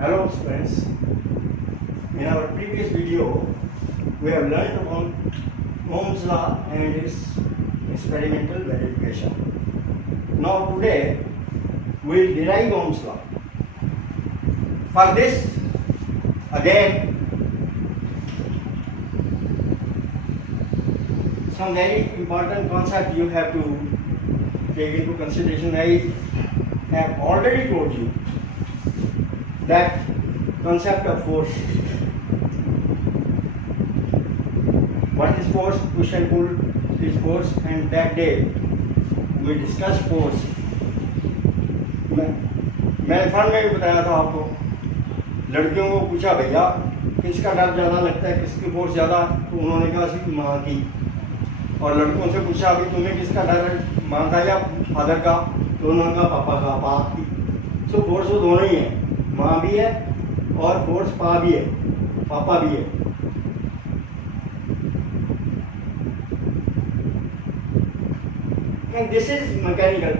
Hello students, in our previous video we have learned about Ohm's law and its experimental verification. Now today we will derive Ohm's law. For this again some very important concept you have to take into consideration. I have already told you that concept of force. What is force? Push and pull is force, and that day we discussed force. मैंने fun में भी बताया था आपको, लड़कियों को पूछा भैया किसका डर ज़्यादा लगता है, किसकी फोर्स ज़्यादा, तो उन्होंने कहा सिर्फ माँ की। और लड़कों से पूछा अभी तुम्हें किसका डर है, माँ का या फादर का, तो उन्होंने कहा पापा का, बाप की। सो फोर्स वो दोनों ही है, माँ भी है और फोर्स पा भी है, पापा भी है। And this is mechanical,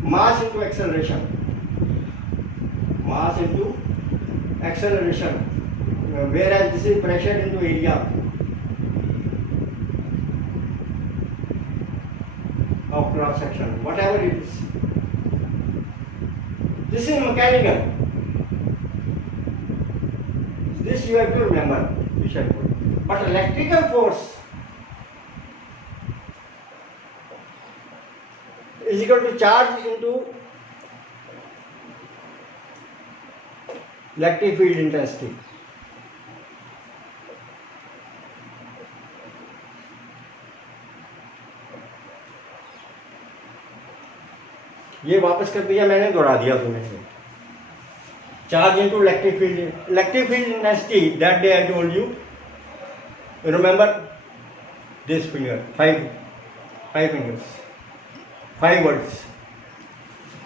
mass into acceleration, mass into acceleration, whereas this is pressure into area of cross section, whatever it is. This is mechanical. This you have to remember, but electrical force is equal to charge into electric field intensity. ये वापस कर दिया मैंने, दोहरा दिया तुम्हें से। Charge into electric field intensity. That day I told you. Remember this finger, five fingers, 5 words.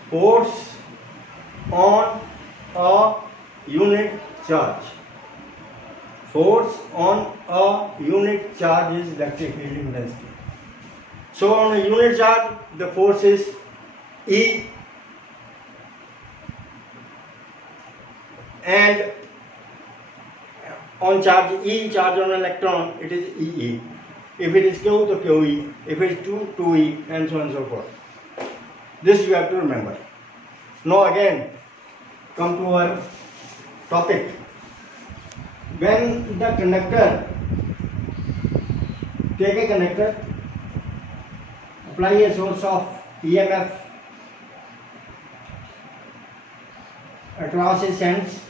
Force on a unit charge. Force on a unit charge is electric field intensity. So on a unit charge, the force is E, and on charge E, charge on electron, it is EE. If it is Q, to QE. If it is 2, 2E, and so on and so forth. This you have to remember. Now again, come to our topic. When the conductor, take a conductor, apply a source of EMF across its ends.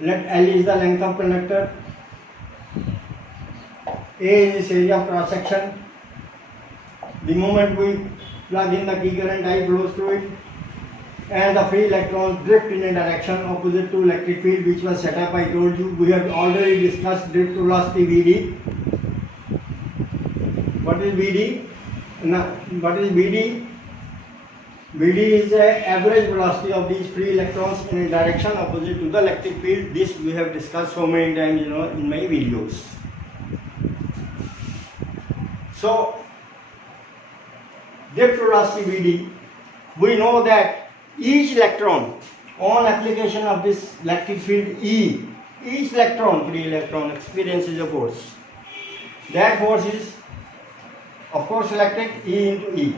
Let L is the length of conductor, A is its area of cross section. The moment we plug in the key current, I flows through it, and the free electrons drift in a direction opposite to electric field which was set up. I told you we have already discussed drift velocity VD. What is VD? What is VD? VD is the average velocity of these free electrons in a direction opposite to the electric field. This we have discussed so many times, in my videos. So, drift velocity VD, we know that each electron on application of this electric field E, each electron, free electron, experiences a force. That force is, of course, electric, E into E,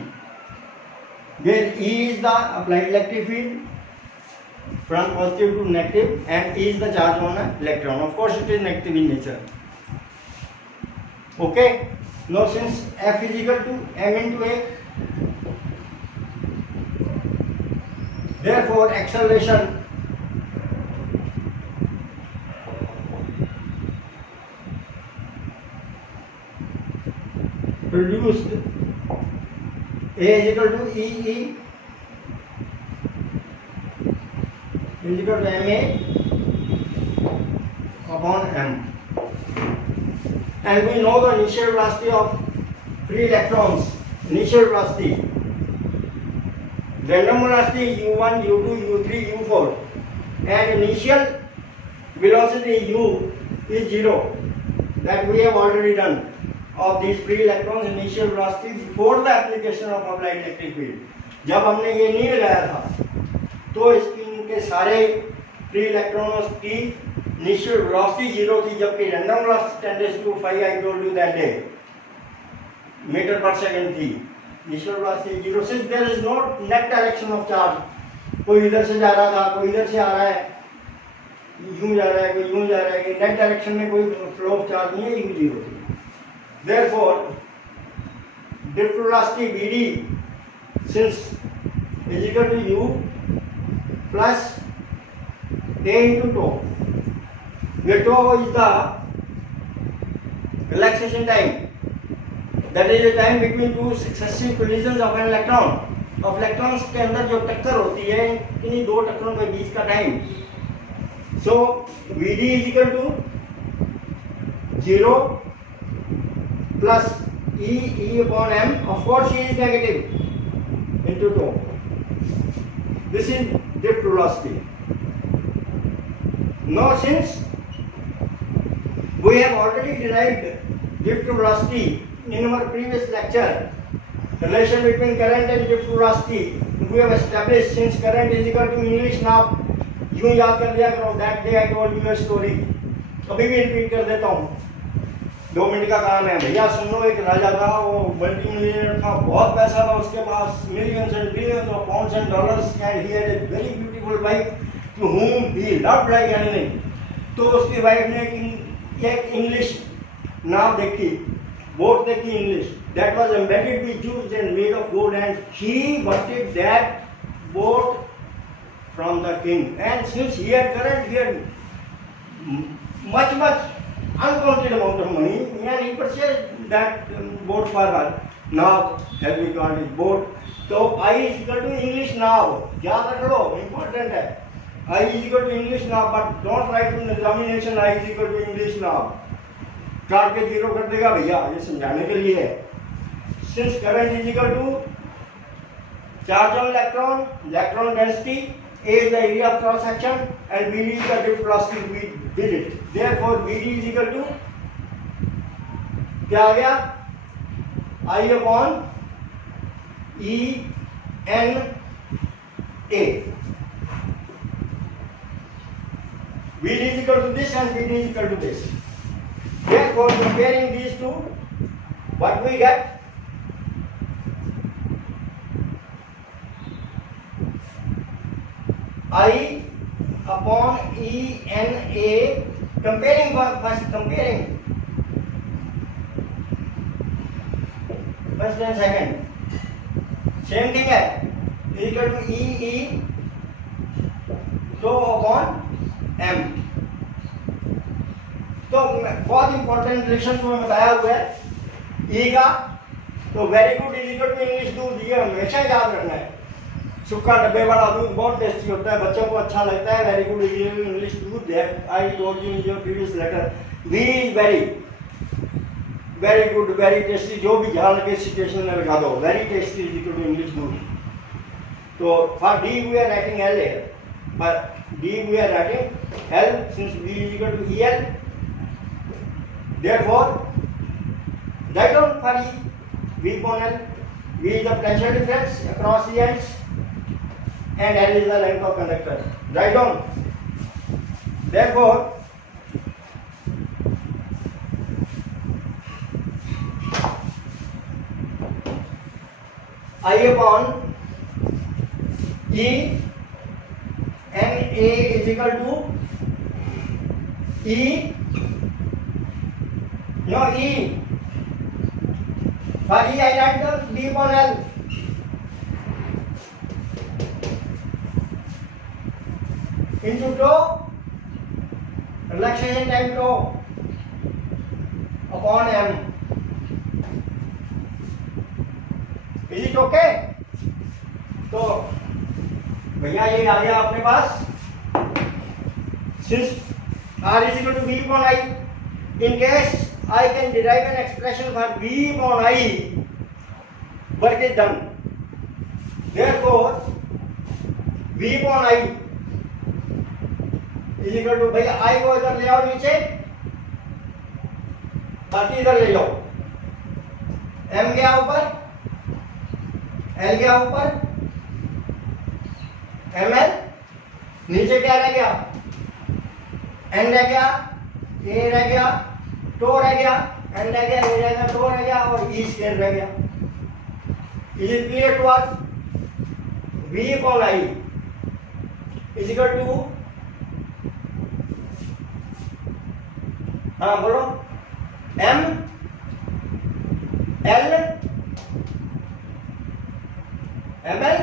where E is the applied electric field from positive to negative, and E is the charge on an electron. Of course, it is negative in nature. Okay. Now, since F is equal to M into A, therefore acceleration produced A is equal to EE is equal to MA upon M. And we know the initial velocity of free electrons, initial velocity, random velocity U1, U2, U3, U4, and initial velocity U is 0. That we have already done. Of these free electrons, initial velocity before the application of applied electric field. जब हमने ये नहीं लगाया था तो इनके सारे free इलेक्ट्रॉनों की इनिशियल वेलोसिटी 0 थी, जबकि random velocity 10⁵ I told you that day metre पर सेकंड थी। Initial velocity 0 since there is no net direction of charge, कोई इधर से जा रहा था, कोई इधर से आ रहा है, यूं जा रहा है, कोई यूं जा रहा है, नेट डायरेक्शन में कोई फ्लो ऑफ चार्ज नहीं है, यू 0 थी। Therefore drift velocity BD since is equal to u plus a into tau, where tau is the relaxation time, that is the time between two successive collisions of an electron, of electrons के अंदर जो टक्कर होती है इन्हीं दो टक्करों के बीच का time. so Vd is equal to 0 plus E upon m, of course E is negative, into tau. This is drift velocity. Now since we have already derived drift velocity in our previous lecture, relation between current and drift velocity we have established, since current is equal to English knob, यूं याद कर लिया करो, that day I told you a story, अभी भी repeat कर देता हूँ, 2 मिनट का काम है भैया, सुन लो। एक राजा था, वो मल्टी मिलियनर था, बहुत पैसा था उसके पास, millions and billions of pounds and dollars, and he had a very beautiful wife to whom he loved like anything। तो उसकी वाइफ ने एक इंग्लिश नाव देखी, बोट देखी English, that was embedded with jewels and made of gold, and he wanted that boat from the king, and since he had current, he had much uncounted amount of money, and he purchased that boat for her। Now have we got his boat? तो I is equal to English now, याद रख लो, important है। I is equal to English now, but don't write in the examination I is equal to English now, काट के 0 कर देगा भैया, ये समझाने के लिए है। Since current is equal to charge on electron, electron density, A is the area of cross section, and BD is the drift velocity, we did it। Therefore BD is equal to क्या आ गया, I upon E N A। BD is equal to this and BD is equal to this। Therefore comparing these two, what we get, I upon E N A, comparing first and second, same thing है, is equal to E तो upon M। तो बहुत important relation को बताया हुआ है E का, तो very good is equal to English दूध, ये हमेशा याद रखना है। सूखा डब्बे वाला दूध बहुत टेस्टी होता है, बच्चों को अच्छा लगता है, वेरी गुड इंग्लिश दूध, that I told you in your previous letter. V is very good, very tasty, जो भी झाल के सिचुएशन में लगा दो, very tasty is equal to English दूध। तो for D V are writing L है, पर D V are writing L since V is equal to E L, therefore write down for E V upon L, V is the potential difference across the ends and L is the length of conductor, write down। Therefore I upon E N A is equal to E, no E, for E I write down D upon L, into tau, relaxation time tau upon M। Is it okay? तो भैया ये आ गया अपने पास, since R is equal to V upon I, in case I can derive an expression for V upon I, work is done। Therefore V upon I is equal to, भैया I को इधर ले आओ नीचे, ताकि इधर ले जाओ, एम गया ऊपर, एल गया ऊपर, एम एल नीचे क्या रह गया, एन रह गया, ए रह गया, टो रह गया, एन रह गया, ए रह गया, टो रह गया और ई स्क्वायर रह गया। Is it clear to us? V upon I is equal to, हाँ बोलो, M L ml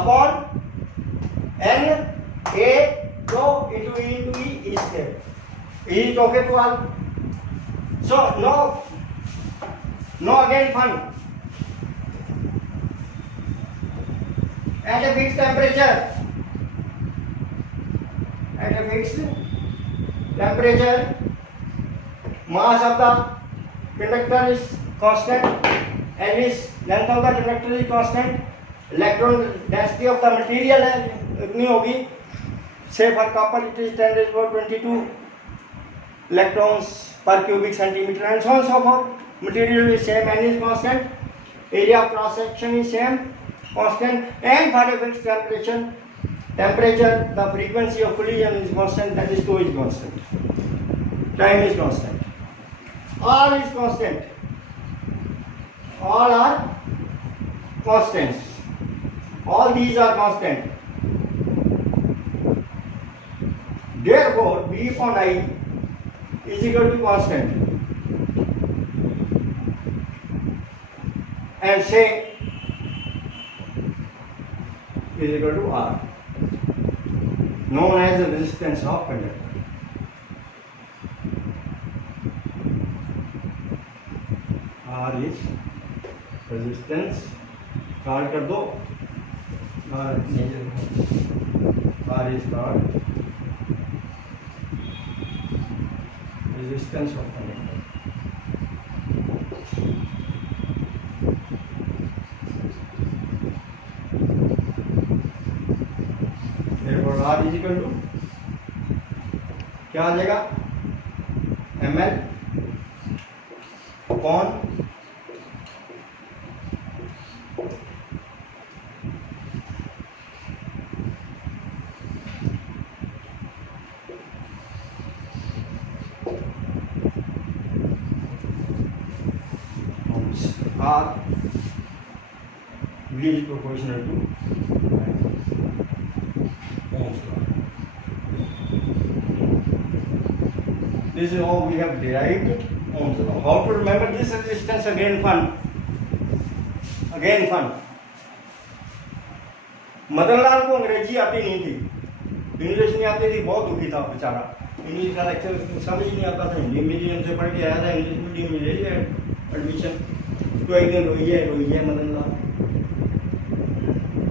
upon N A rho into E into E is there. Is it okay to all? So no again fun. At a fixed temperature, mass of the conductor is constant and its length of the conductor is constant. Electron density of the material है इतनी होगी. Say for copper it is 10 raised to 22 electrons per cubic centimeter and so on so forth. Material is same and is constant. Area of cross section is same, constant, and for a fixed temperature the frequency of collision is constant, that is tau is constant, time is constant, all is constant, all are constants, all these are constant. Therefore V upon I is equal to constant, and say is equal to R, known as the resistance of conductor. R is resistance, card कर दो, R is card resistance of conductor. R is equal to क्या आ जाएगा, ml upon R. V is proportional to Ohm's law. This is how we have derived Ohm's law. How to remember this resistance? Again fun. Madanlal को अंग्रेजी आती नहीं थी, English नहीं आती थी, बहुत दुखी था बेचारा। इंग्लिश का लेक्चर समझ नहीं आता था, हिंदी मीडियम से पढ़ के आया था, इंग्लिश मीडियम में ले लिया एडमिशन। तो एक दिन रोई है मदनलाल।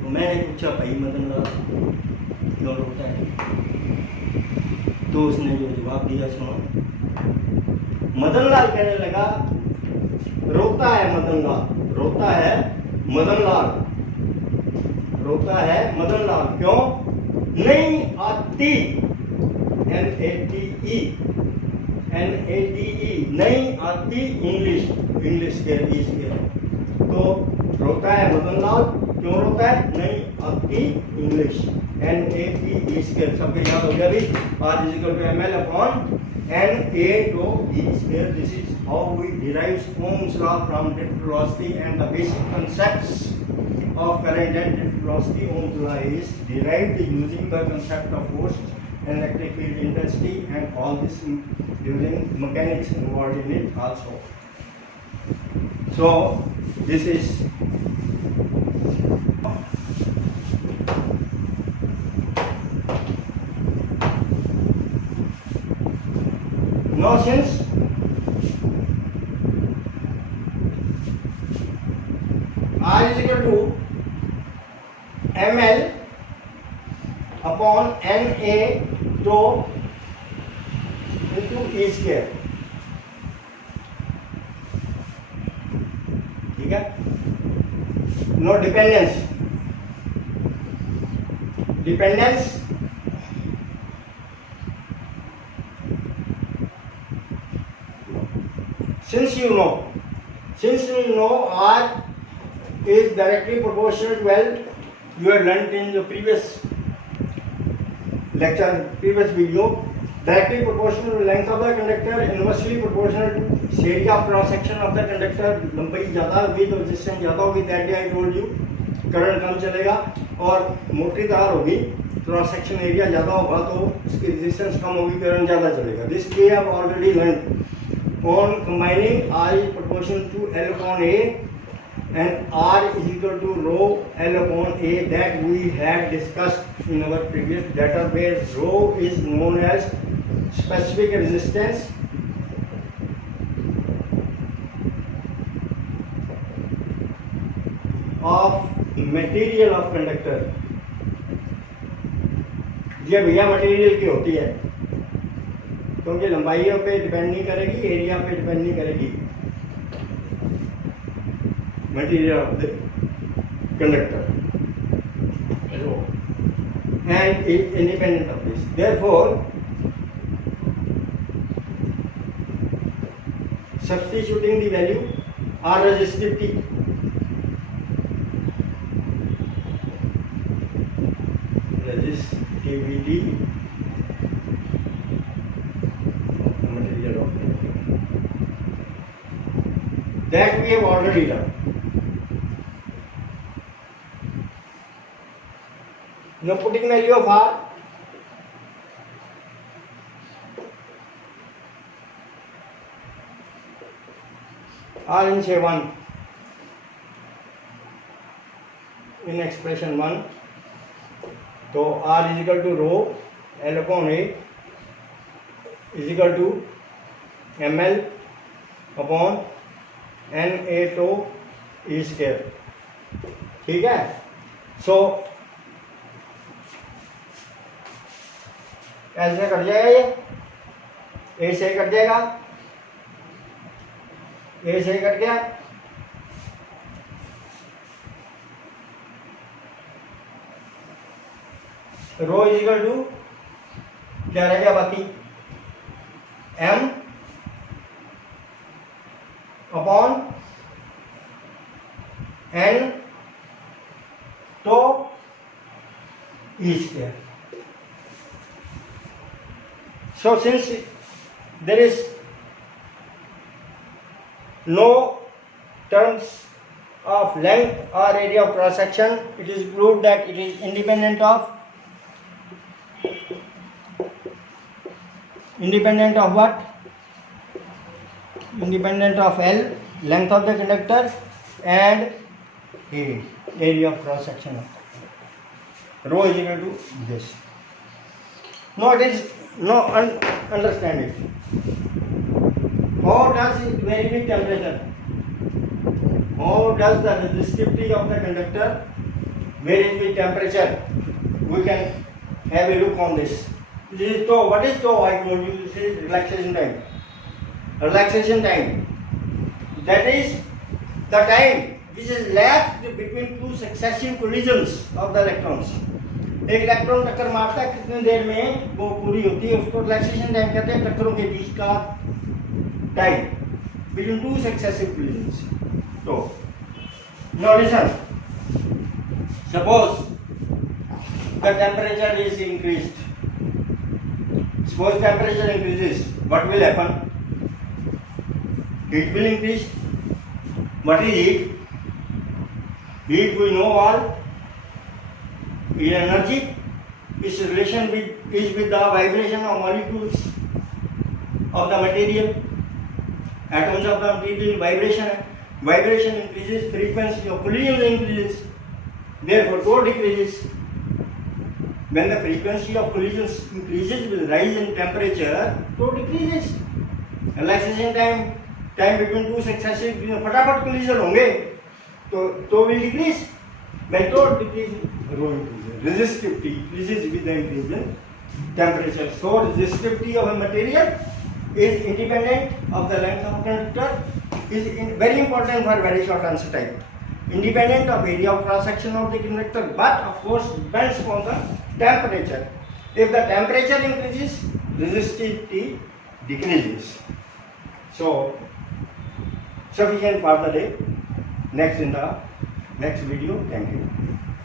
तो मैंने पूछा भाई मदनलाल क्यों रोता है? तो उसने जो जवाब दिया सुनो। मदनलाल कहने लगा रोता है मदनलाल क्यों? नहीं आती, NATE नहीं आती इंग्लिश के इसके। तो रोता है मदनलाल, क्यों रोता है? नहीं आती इंग्लिश, NATE इसके। सबके याद हो गया भी। R is equal to ml upon NA to E square. This is how we derive Ohm's law from drift velocity, and the basic concepts of current and drift velocity. Ohm's law is derived using the concept of force and electric field intensity, and all this using mechanics involved in it also. So this is now since R is equal to ml upon NA to into E square, ठीक है? No dependence since you know R is directly proportional to L. You have learnt in the previous lecture previous video, directly proportional to length of the conductor, inversely proportional to area of cross section of the conductor. लंबाई ज़्यादा होगी तो resistance ज़्यादा होगी, that day I told you. Current कम चलेगा और मोटी तार होगी, क्रॉस सेक्शन एरिया ज़्यादा होगा तो इसकी रेजिस्टेंस कम होगी, करंट ज़्यादा चलेगा. This we have already learn on combining R is proportional to L upon A and R is equal to rho L upon A that we had discussed in our previous database. Rho is known as specific resistance of material of conductor. ये भैया material की होती है क्योंकि लंबाइयों पे depend नहीं करेगी, area पे डिपेंड नहीं करेगी. Material of the conductor and independent of this. Therefore substituting the value R resistivity that we have already done. Now putting value of R, R in say 1 in expression 1, so R is equal to rho L upon A is equal to ml upon Na to E square. ठीक है. सो ऐसे cut जाएगा, ये ए से cut जाएगा, ए से cut गया, रो is equal to क्या रह गया बाकी, एम अपॉन एन तो E square. So since there is no terms of length or area of cross section, it is proved that it is independent of what? Independent of L, length of the conductor, and A, area of cross section of the rho is equal to this. No, it is no understand it. How does it vary with temperature? How does the resistivity of the conductor vary with temperature? We can have a look on this. This is tau. What is tau? I told you this is relaxation time. Relaxation time. That is the time which is left between two successive collisions of the electrons. एक electron टक्कर मारता है, कितनी देर में वो पूरी होती है, उसको रिलैक्सेशन टाइम कहते हैं. टक्करों के बीच का time between two successive collisions. तो now listen, suppose the temperature is increased. Suppose temperature increases, what will happen? Heat will increase. What is heat? Heat we know all is energy. Its relation is with the vibration of molecules of the material. Atoms of the material vibration increases, frequency of collision increases, therefore torque decreases. When the frequency of collisions increases with rise in temperature, torque decreases. Relaxation time between two successive फटाफट collision होंगे तो will decrease. When torque decreases, rho increases. Resistivity increases with the increase in temperature. So resistivity of a material is independent of the length of conductor. Is very important for very short answer time. Independent of area of cross section of the conductor, but of course depends upon the temperature. If the temperature increases, resistivity decreases. So sufficient for the day. Next in the next video. Thank you.